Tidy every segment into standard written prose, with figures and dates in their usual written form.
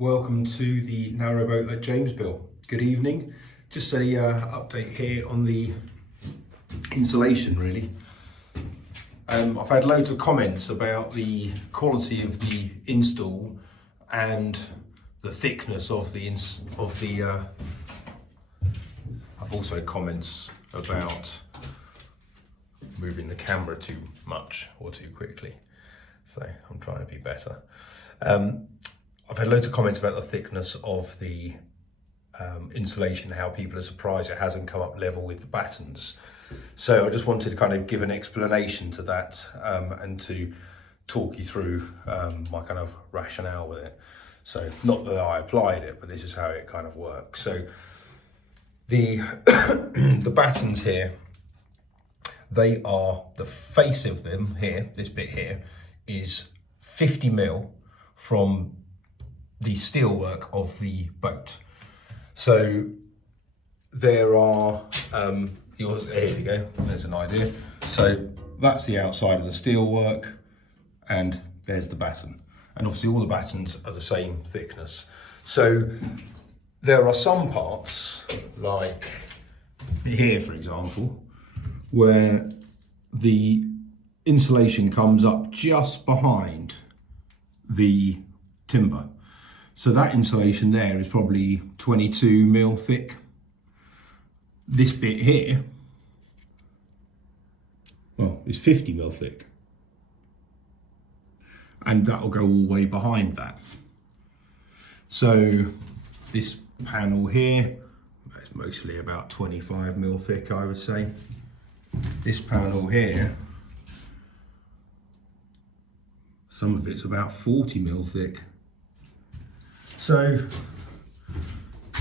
Welcome to the narrowboat that James built. Good evening. Just a update here on the insulation really. I've had loads of comments about the quality of the install and the thickness of the I've also had comments about moving the camera too much or too quickly. So I'm trying to be better. I've had loads of comments about the thickness of the insulation, how people are surprised it hasn't come up level with the battens. So I just wanted to kind of give an explanation to that and to talk you through my kind of rationale with it. So not that I applied it, but this is how it kind of works. So the the battens here, they are, the face of them here, this bit here, is 50 mil from the steelwork of the boat. So there are, here we go, there's an idea. So that's the outside of the steelwork and there's the batten. And obviously all the battens are the same thickness. So there are some parts, like here for example, where the insulation comes up just behind the timber. So that insulation there is probably 22 mil thick. This bit here, well, is 50 mil thick. And that'll go all the way behind that. So this panel here, that's mostly about 25 mil thick, I would say. This panel here, some of it's about 40 mil thick. So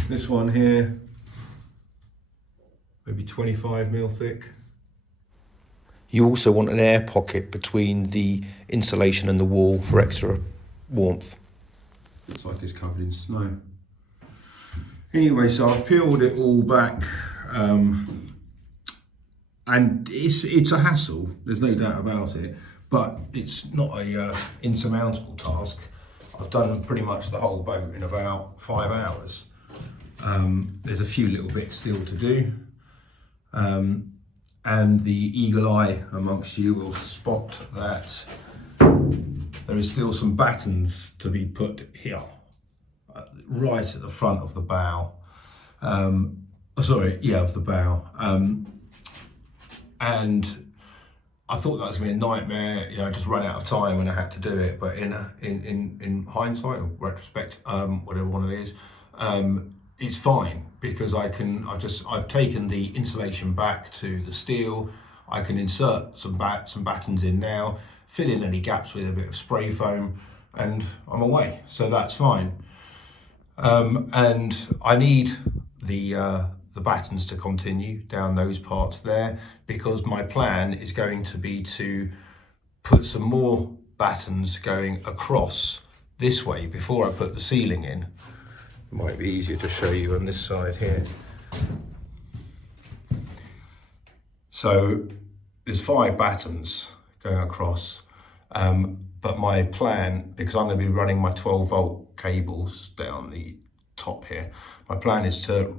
this one here, maybe 25 mil thick. You also want an air pocket between the insulation and the wall for extra warmth. Looks like it's covered in snow. Anyway, so I've peeled it all back, and it's a hassle, there's no doubt about it, but it's not a insurmountable task. I've done pretty much the whole boat in about 5 hours. There's a few little bits still to do. And the eagle eye amongst you will spot that there is still some battens to be put here, right at the front of the bow. Of the bow. And I thought that was gonna be a nightmare, you know, I just ran out of time and I had to do it. But in hindsight or retrospect, whatever one it is, it's fine because I've taken the insulation back to the steel. I can insert some battens in now, fill in any gaps with a bit of spray foam, and I'm away. So that's fine. And I need the battens to continue down those parts there because my plan is going to be to put some more battens going across this way before I put the ceiling in. It might be easier to show you on this side here. So there's 5 battens going across, but my plan, because I'm going to be running my 12-volt cables down the top here, my plan is to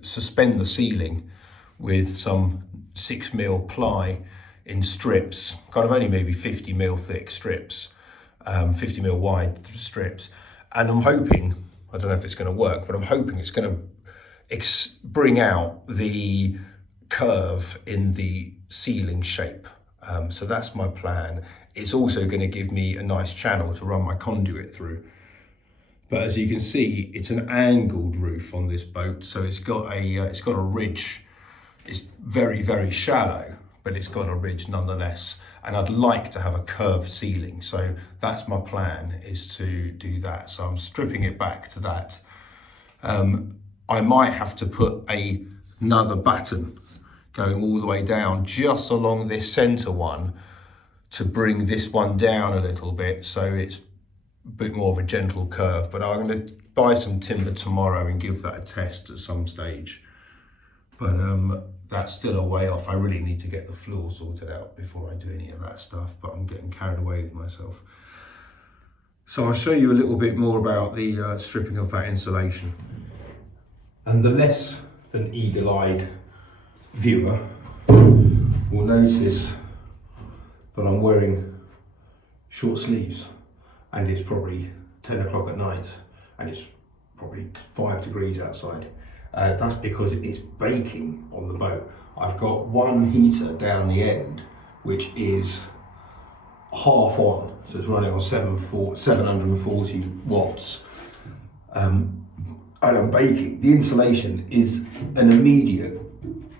suspend the ceiling with some 6 mil ply in strips, kind of only maybe 50 mil thick strips, 50 mil wide strips. And I'm hoping, I don't know if it's going to work, but I'm hoping it's going to bring out the curve in the ceiling shape. So that's my plan. It's also going to give me a nice channel to run my conduit through. But as you can see, it's an angled roof on this boat, so it's got a ridge. It's very, very shallow, but it's got a ridge nonetheless. And I'd like to have a curved ceiling, so that's my plan, is to do that. So I'm stripping it back to that. I might have to put another batten going all the way down just along this center one to bring this one down a little bit, so it's a bit more of a gentle curve. But I'm going to buy some timber tomorrow and give that a test at some stage. But that's still a way off. I really need to get the floor sorted out before I do any of that stuff, but I'm getting carried away with myself. So I'll show you a little bit more about the stripping of that insulation. And the less than eagle-eyed viewer will notice that I'm wearing short sleeves, and it's probably 10 o'clock at night and it's probably 5 degrees outside. That's because it's baking on the boat. I've got one heater down the end which is half on, so it's running on 740 watts, and I'm baking. The insulation is an immediate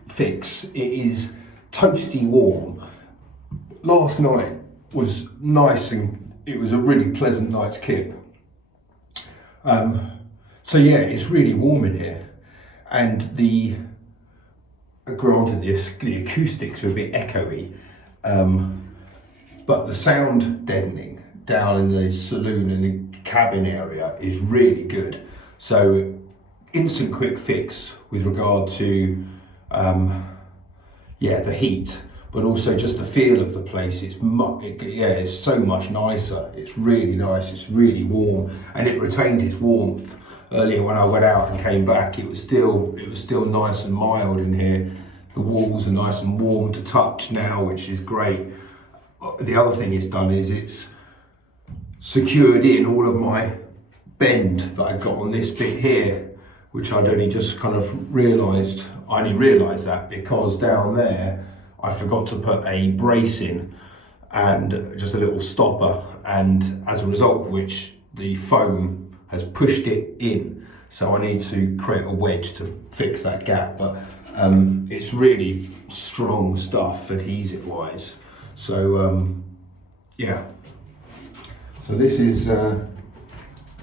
fix. It is toasty warm. Last night was nice and it was a really pleasant night's kip. So yeah, it's really warm in here, and granted the acoustics are a bit echoey, but the sound deadening down in the saloon and the cabin area is really good. So instant quick fix with regard to the heat, but also just the feel of the place. It's so much nicer. It's really nice. It's really warm, and it retains its warmth. Earlier when I went out and came back, it was still nice and mild in here. The walls are nice and warm to touch now, which is great. The other thing it's done is it's secured in all of my bend that I've got on this bit here, which I'd only just kind of realised. I only realised that because down there I forgot to put a brace in and just a little stopper, and as a result of which the foam has pushed it in. So I need to create a wedge to fix that gap, but it's really strong stuff adhesive wise. So yeah, so this is the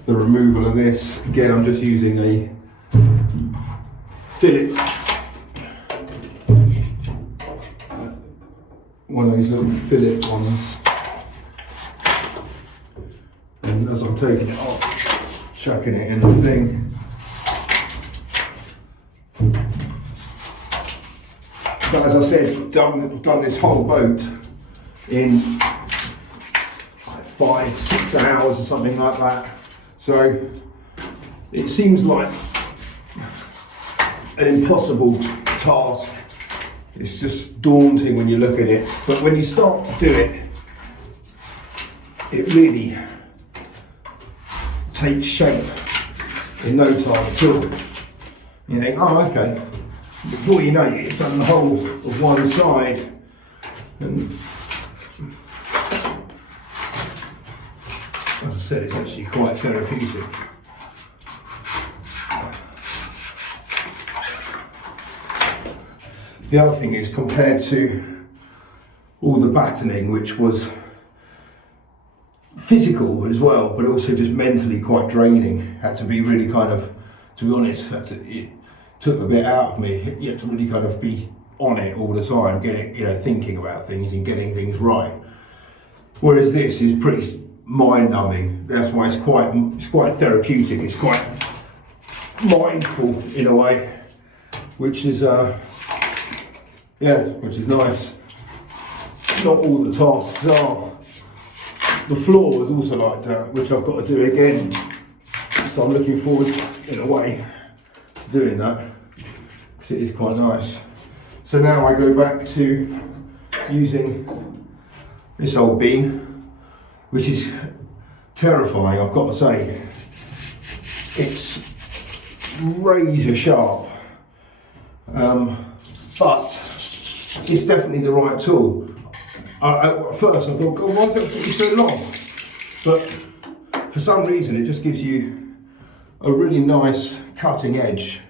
removal of this. Again, I'm just using a fillet, one of these little fillet ones, and as I'm taking it off, chucking it in the thing. But as I said, done this whole boat in 5-6 hours or something like that. So it seems like an impossible task. It's just daunting when you look at it, but when you start to do it, it really takes shape in no time at all. You think, oh okay, before you know it, you've done the whole of one side, and as I said, it's actually quite therapeutic. The other thing is, compared to all the battening, which was physical as well, but also just mentally quite draining, had to be really kind of, to be honest, it took a bit out of me. You had to really kind of be on it all the time, getting, thinking about things and getting things right. Whereas this is pretty mind-numbing. That's why it's quite therapeutic. It's quite mindful in a way, which is which is nice. Not all the tasks are. The floor was also like that, which I've got to do again. So I'm looking forward, in a way, to doing that, because it is quite nice. So now I go back to using this old beam, which is terrifying, I've got to say. It's razor sharp, but it's definitely the right tool. At first I thought, God, why does it take so long? But for some reason it just gives you a really nice cutting edge.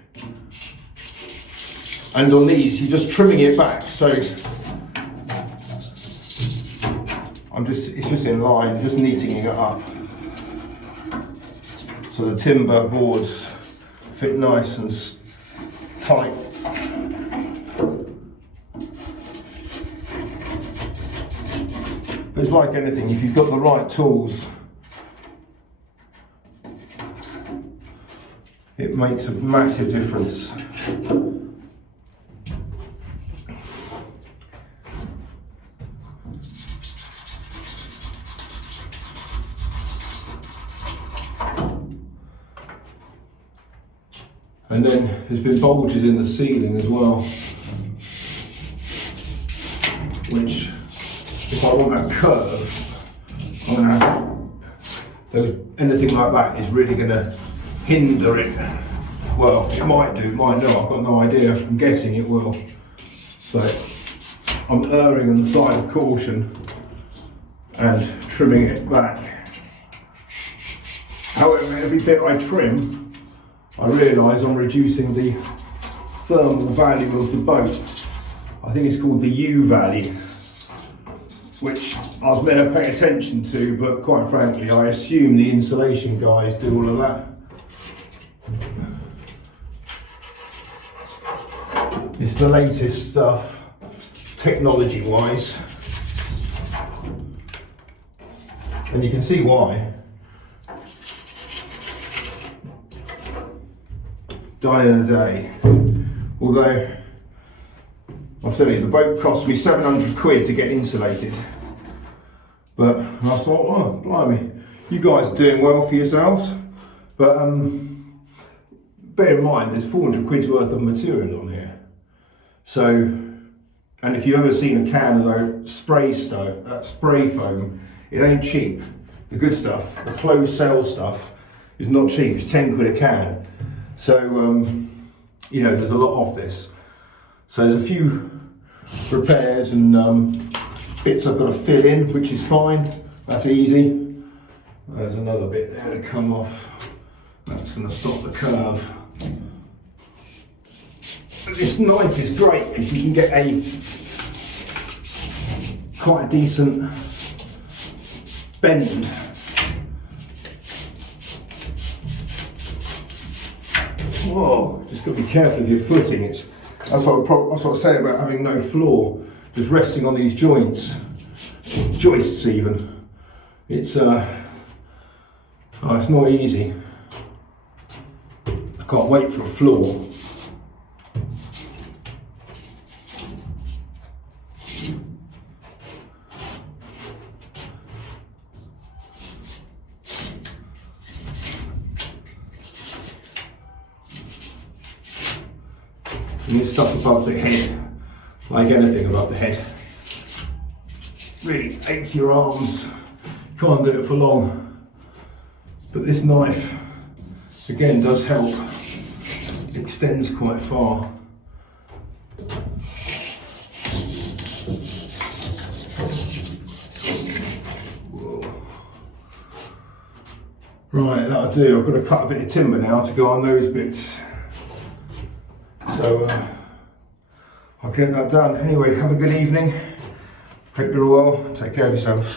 And on these, you're just trimming it back, so it's just in line, just neatening it up. So the timber boards fit nice and tight. But it's like anything, if you've got the right tools, it makes a massive difference. And then there's been bulges in the ceiling as well, which, if I want that curve, I'm gonna have, anything like that is really gonna hinder it. Well, it might do, it might not, I've got no idea, I'm guessing it will. So I'm erring on the side of caution and trimming it back. However, every bit I trim, I realise I'm reducing the thermal value of the boat. I think it's called the U value, which I was meant to pay attention to, but quite frankly, I assume the insulation guys do all of that. It's the latest stuff, technology-wise, and you can see why. Done in a day. Although, I'll tell you, the boat cost me 700 quid to get insulated. But I thought, oh, blimey, you guys are doing well for yourselves. But bear in mind, there's 400 quid's worth of material on here. So, and if you've ever seen a can of that spray foam, it ain't cheap. The good stuff, the closed cell stuff, is not cheap. It's 10 quid a can. So, you know, there's a lot of this. So there's a few repairs and bits I've got to fill in, which is fine. That's easy. There's another bit there to come off. That's going to stop the curve. This knife is great because you can get quite a decent bend. Whoa, just got to be careful of your footing. That's what I say about having no floor, just resting on these joints, joists even. It's it's not easy. I can't wait for a floor. And this stuff above the head, like anything above the head, really aches your arms. Can't do it for long. But this knife, again, does help. It extends quite far. Whoa. Right, that'll do. I've got to cut a bit of timber now to go on those bits. So I'll get that done. Anyway, have a good evening. Hope you're all well. Take care of yourselves.